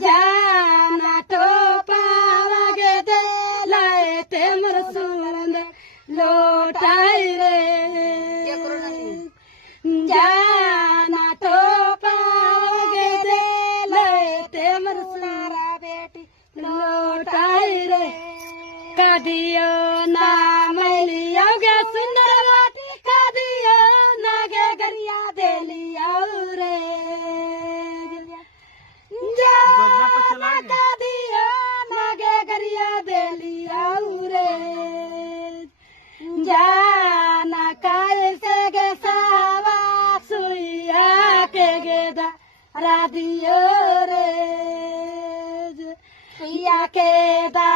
जाना तो पावागे दे लाए ते मरसूल लोटाई रे जाना तो पावागे दे लाए ते मरसूल बेटी लोटाई रे कादियो ना मैलियोगे सुंदर बाटी कादियो ना गे गरिया दे लियो रे जाना कादियो ना गे गरिया दे लियो रे जाना कैसे गे सावा सुइया के गेदा रादियो रे सुइया के दा